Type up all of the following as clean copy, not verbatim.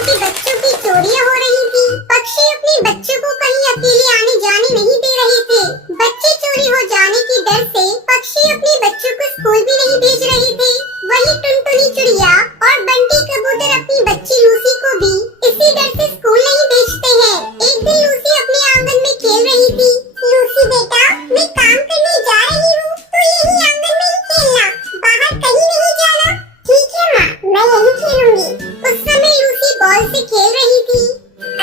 के बच्चों की चोरियां हो रही थी। पक्षी अपने बच्चों को कहीं अकेले आने जाने नहीं दे रहे थे। बच्चे चोरी हो जाने के डर से पक्षी अपने बच्चों को स्कूल भी नहीं भेज रहे थे। वही टुनटुनी चिड़िया और बंटी कबूतर अपनी बच्ची लूसी को भी इसी डर से स्कूल नहीं भेजते हैं। एक दिन लूसी अपने आंगन में खेल रही थी। लूसी बेटा, मैं काम करने जा रही हूँ, तो यही आंगन में ही खेलना, बाहर कहीं नहीं जाना। ठीक है माँ, मैं यही खेलूंगी। उस समय लूसी बॉल से खेल रही थी।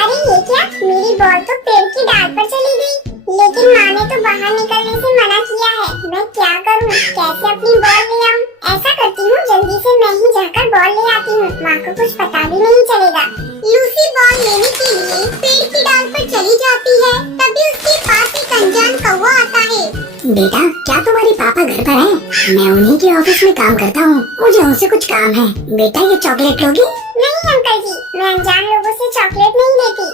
अरे ये क्या, मेरी बॉल तो पेड़ की डाल पर चली गई। लेकिन माँ ने तो बाहर निकलने से मना किया है। मैं क्या करूँ, कैसे अपनी बॉल ले आऊँ? ऐसा करती हूँ, जल्दी से मैं ही जाकर बॉल ले आती हूँ, माँ को कुछ पता भी नहीं चलेगा। लूसी बॉल लेने के लिए पेड़ की डाल पर चली जाती है। तभी उसके पास एक अनजान कौवा आता है। बेटा, क्या तुम्हारे पापा घर पर हैं? मैं उन्हीं के ऑफिस में काम करता हूँ, मुझे उनसे कुछ काम है। बेटा, ये चॉकलेट लोगी? नहीं अंकल जी, मैं अनजान लोगों से चॉकलेट नहीं लेती।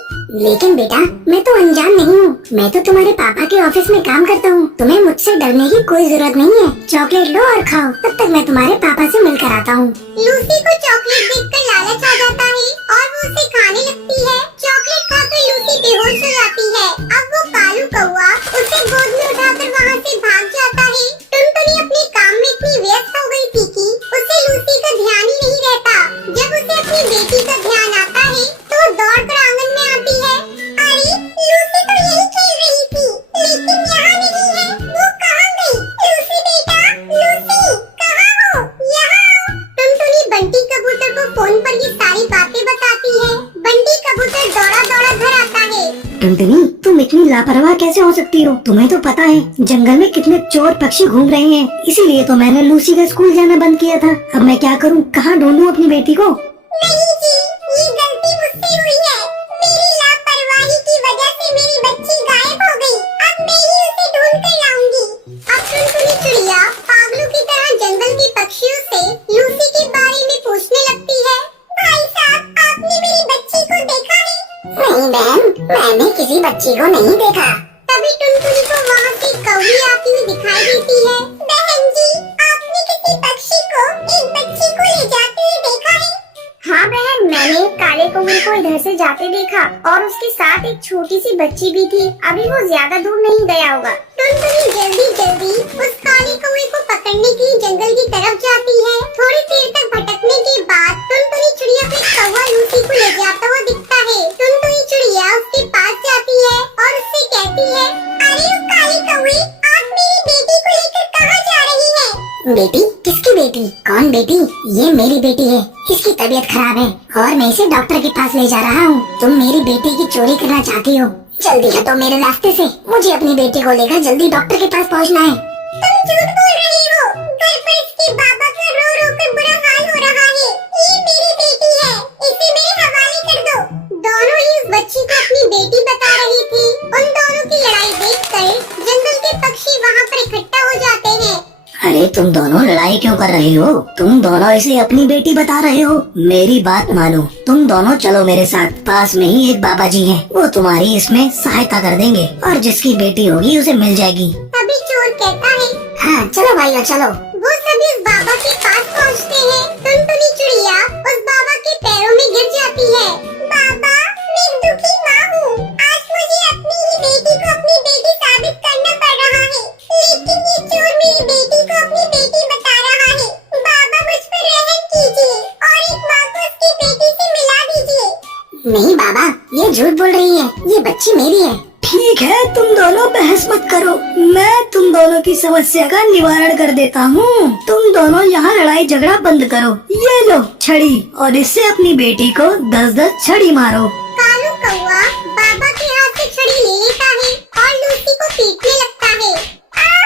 लेकिन बेटा, मैं तो अनजान नहीं हूँ, मैं तो तुम्हारे पापा के ऑफिस में काम करता हूँ। तुम्हें मुझसे डरने की कोई जरूरत नहीं है। चॉकलेट लो और खाओ, तब तक मैं तुम्हारे पापा से मिलकर आता हूँ। लूसी को चॉकलेट देखकर लालच आ जाता है और वो उसे खाने लगती है। चॉकलेट खाकर लूसी बेहोश हो जाती है। अब वो कालू कौवा उसे गोद में उठाकर वहाँ से भाग जाता है। टुनटुनी अपने काम में इतनी व्यस्त हो गई थी कि उसे लूसी का ध्यान ही नहीं रहता। जब उसे अपनी बेटी का ध्यान आता है तो वो दौड़कर आंगन में आती है। अरे, लूसी तो यही खेल रही थी, लेकिन यहाँ नहीं है। वो कहाँ गई? लूसी बेटा, लूसी कहाँ हो? यहाँ आओ। टुनटुनी बंटी कबूतर को फोन पर ये सारी बातें बताती है। बंटी कबूतर दौड़ा दौड़ा घर आता है। टुनटुनी, तुम इतनी लापरवाह कैसे हो सकती हो? तुम्हें तो पता है जंगल में कितने चोर पक्षी घूम रहे हैं, इसीलिए तो मैंने लूसी का स्कूल जाना बंद किया था। अब मैं क्या करूँ, कहाँ ढूंढूं अपनी बेटी को? नहीं जी, ये गलती मुझसे हुई है। मेरी लापरवाही की वजह से मेरी बच्ची गायब हो गई। अब मैं ही उसे ढूंढ कर लाऊंगी। अब टुनटुनी चिड़िया पागलों की तरह जंगल के पक्षियों से लूसी के बारे में पूछने लगती है। भाई साहब, आपने मेरी बच्ची को देखा है? नहीं बहन, मैंने किसी बच्ची को नहीं देखा। तभी टुनटुनी को वहाँ से कौवी आती हुई दिखाई देती है। बहन जी, आपने किसी पक्षी को एक बच्ची को ले जाते हुए देखा है? हाँ बहन, मैंने एक काले कौवे को इधर से जाते देखा और उसके साथ एक छोटी सी बच्ची भी थी। अभी वो ज्यादा दूर नहीं गया होगा। टुनटुनी जल्दी जल्दी उस काले कौवे को पकड़ने के लिए जंगल की तरफ जाती है। थोड़ी देर तक भटकने के बाद टुनटुनी चिड़िया को एक कौवा लूसी को ले जाता हुआ दिखता है। टुनटुनी चिड़िया उसके पास जाती है और उससे कहती है, अरे ओ काले कौवे, आप मेरी बेटी को लेकर कहाँ जा रही है? बेटी? किसकी बेटी? कौन बेटी? ये मेरी बेटी है, इसकी तबीयत खराब है और मैं इसे डॉक्टर के पास ले जा रहा हूँ। तुम मेरी बेटी की चोरी करना चाहती हो? जल्दी हटो मेरे रास्ते से, मुझे अपनी बेटी को लेकर जल्दी डॉक्टर के पास पहुँचना है। तुम झूठ बोल रही हो। घर पर इसके बाबा का रो रो कर बुरा हाल हो रहा है। ये मेरी बेटी है, इसे मेरे हवाले कर दो। दोनों ही उस बच्ची को अपनी बेटी बता रहे थे। उन दोनों की लड़ाई देखकर जंगल के पक्षी वहाँ पर इकट्ठा हो जाते हैं। अरे तुम दोनों लड़ाई क्यों कर रही हो? तुम दोनों इसे अपनी बेटी बता रहे हो? मेरी बात मानो, तुम दोनों चलो मेरे साथ। पास में ही एक बाबा जी हैं, वो तुम्हारी इसमें सहायता कर देंगे और जिसकी बेटी होगी उसे मिल जाएगी। तभी चोर कहता है, हाँ चलो भैया चलो। वो सभी उस बाबा के पास पहुँचते हैं। टुनटुनी चिड़िया उस बाबा के पैरों में गिर जाती है। बाबा, मैं दुखी माँ हूँ। आज मुझे अपनी ही बेटी को अपनी बेटी साबित करना पड़ रहा है, लेकिन ये चोर मेरी बेटी को अपनी बेटी बता रहा है। बाबा, मुझ पर रहम कीजिए और एक माँ को उसकी बेटी से मिला दीजिए। नहीं बाबा, ये झूठ बोल रही है, ये बच्ची मेरी है। ठीक है, तुम दोनों बहस मत करो, मैं तुम दोनों की समस्या का निवारण कर देता हूँ। तुम दोनों यहाँ लड़ाई झगड़ा बंद करो। ये लो छड़ी और इससे अपनी बेटी को 10-10 छड़ी मारो। कालू कौवा बाबा के हाथ से छड़ी ले लेता है और लूसी को पीटने लगता है।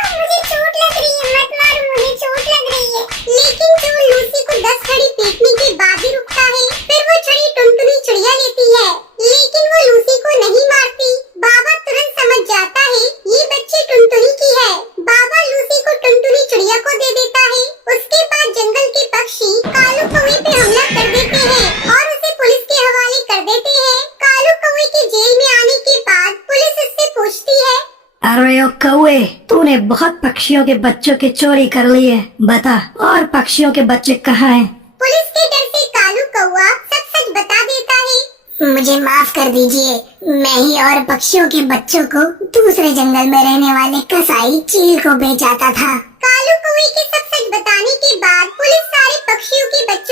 मुझे चोट लग रही है, मत मारो, मुझे चोट लग रही है। लेकिन चोर लूसी को 10 छड़ी पीटने के बाद ही रुकता है। फिर वो छड़ी टुनटुनी चिड़िया लेती है, लेकिन वो लूसी को नहीं मारती। बाबा तुरंत समझ जाता है ये बच्ची टुनटुनी की है। बाबा लूसी को टुनटुनी चिड़िया को दे देता है। उसके बाद जंगल के पक्षी कालू कौवे पे हमला कर देते हैं और उसे पुलिस के हवाले कर देते हैं। कालू कौवे के जेल में आने के बाद पुलिस उससे पूछती है, अरे ओ कौवे, तूने बहुत पक्षियों के बच्चों की चोरी कर ली है, बता और पक्षियों के बच्चे कहाँ हैं? पुलिस के डर से कालू कौवा सब सच बता देता है। मुझे माफ कर दीजिए, मैं ही और पक्षियों के बच्चों को दूसरे जंगल में रहने वाले कसाई चील को बेचाता था। कालू कौवे के सब सच बताने के बाद पुलिस सारे पक्षियों के बच्चों